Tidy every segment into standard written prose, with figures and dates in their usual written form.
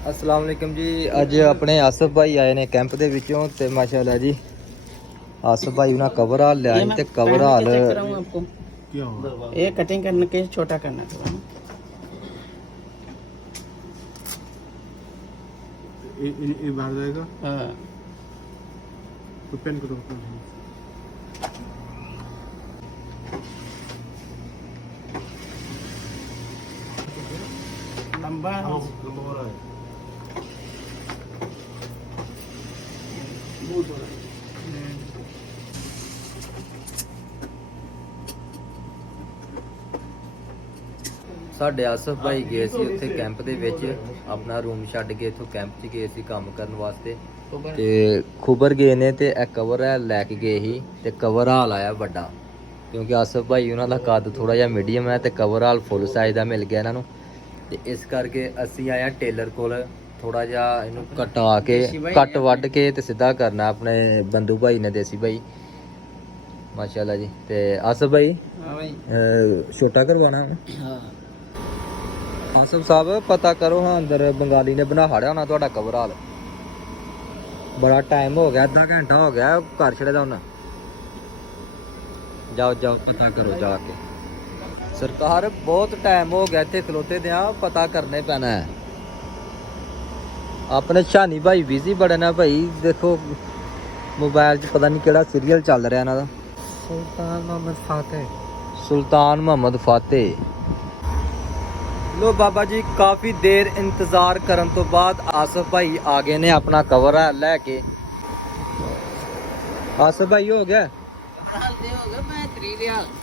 अस्सलाम वालेकुम जी। अज अपने आसफ भाई आए ने कैंप दे विचों ते माशाल्लाह जी आसफ भाई उन्हें कवर हाल लिया ते कवर हाल आपको ये कटिंग करने के छोटा करना था। ये बाहर जाएगा। हाँ तो पेन करो लंबा हो रहा है। ਸਾਡੇ ਆਸਫ ਭਾਈ ਗਏ ਸੀ ਉੱਥੇ ਕੈਂਪ ਦੇ ਵਿੱਚ ਆਪਣਾ ਰੂਮ ਛੱਡ ਕੇ ਇੱਥੋਂ ਕੈਂਪ 'ਚ ਗਏ ਸੀ ਕੰਮ ਕਰਨ ਵਾਸਤੇ ਤੇ ਖੁਬਰ ਗਏ ਨੇ ਤੇ ਇਹ ਕਵਰ ਹੈ ਲੈ ਕੇ ਗਏ ਸੀ ਤੇ ਕਵਰ ਹਾਲ ਆਇਆ ਵੱਡਾ ਕਿਉਂਕਿ ਆਸਫ ਭਾਈ ਉਹਨਾਂ ਦਾ ਕੱਦ ਥੋੜਾ ਜਿਹਾ ਮੀਡੀਅਮ ਹੈ ਤੇ ਕਵਰ ਹਾਲ ਫੁੱਲ ਸਾਈਜ਼ ਦਾ ਮਿਲ ਗਿਆ ਇਹਨਾਂ ਨੂੰ ਤੇ ਇਸ ਕਰਕੇ ਅਸੀਂ ਆਇਆ ਟੇਲਰ ਕੋਲ ਥੋੜਾ ਜਿਹਾ ਇਹਨੂੰ ਕਟਾ ਕੇ ਕੱਟ ਵੱਢ ਕੇ ਤੇ ਸਿੱਧਾ ਕਰਨਾ ਆਪਣੇ ਬੰਦੂ ਭਾਈ ਨੇ ਦੇਸੀ ਭਾਈ ਮਾਸ਼ਾਅੱਲਾ ਜੀ ਤੇ ਆਸਫ ਭਾਈ हाँ भाई छोटा करवाना हाँ आसफ साहब पता करो हाँ अंदर बंगाली ने बना हाड़िया होना ਤੁਹਾਡਾ कवर हाल बड़ा टाइम हो गया आधा घंटा हो गया घर छड़े दा उन्हें जाओ जाओ पता करो जाके सरकार बहुत टाइम हो गया इतने खलोते दिया पता करने पैना है अपने शानी भाई बिजी बड़े ना भाई देखो मोबाइल च पता नहीं केड़ा सीरियल चल रहा इन्हां दा सुल्तान मोहम्मद फातेह लो बाबा जी काफ़ी देर इंतज़ार करन तो बाद आसफ भाई आ गए ने अपना कवर लैके आसफ भाई हो गया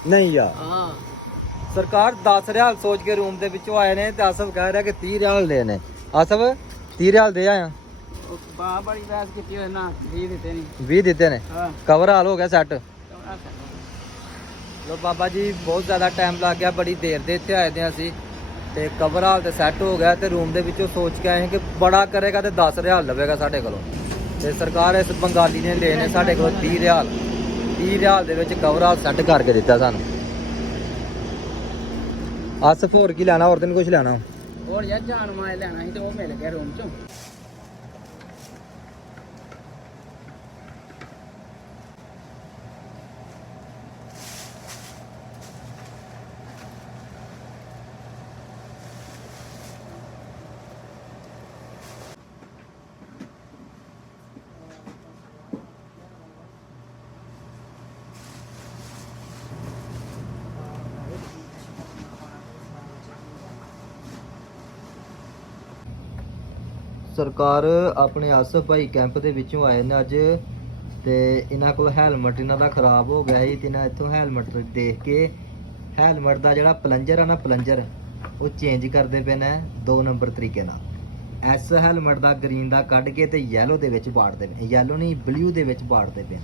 नहीं यार सरकार 10 रियाल सोच के रूम दे विचों आए ने ते आसफ कह रहा कि 30 रियाल दे ने आसफ 30 रियाल दे आया बड़ी बहस की है ना 20 देते नहीं 20 दिते ने हाँ कवर हाल हो गया सेट लो बाबा जी बहुत ज़्यादा टाइम लग गया बड़ी देर दे इत्थे आए थे असी ते कवर हाल ते सैट हो गया ते रूम दे विचों सोच के आए कि बड़ा करेगा ते 10 रियाल लवेगा साढ़े कोलों ते सरकार इस बंगाली ने लेने साढ़े कोलों 30 रियाल दे विच कवर हाल सैट करके दिता सानू आसफ होर की लैना और तेन कुछ लैना और यार जान माए लेना ही तो वो मिल गया रूम चो सरकार अपने आसफ भाई कैंप ਦੇ ਵਿੱਚੋਂ ਆਏ ਨੇ ਅੱਜ ਤੇ ਇਹਨਾਂ ਕੋਲ ਹੈਲਮਟ ਇਹਨਾਂ ਦਾ ਖਰਾਬ ਹੋ ਗਿਆ ਸੀ ਤੇ ਇਹਨਾਂ ਇੱਥੋਂ ਹੈਲਮਟ ਦੇਖ ਕੇ ਹੈਲਮਟ ਦਾ ਜਿਹੜਾ ਪਲੰਜਰ ਆ ਨਾ ਪਲੰਜਰ ਉਹ ਚੇਂਜ ਕਰਦੇ ਪਏ ਨੇ 2 ਨੰਬਰ ਤਰੀਕੇ ਨਾਲ ਐਸ ਹੈਲਮਟ ਦਾ ਗ੍ਰੀਨ ਦਾ ਕੱਢ ਕੇ ਤੇ ਯੈਲੋ ਦੇ ਵਿੱਚ ਬਾੜਦੇ ਪਏ ਯੈਲੋ ਨਹੀਂ ਬਲੂ ਦੇ ਵਿੱਚ ਬਾੜਦੇ ਪਏ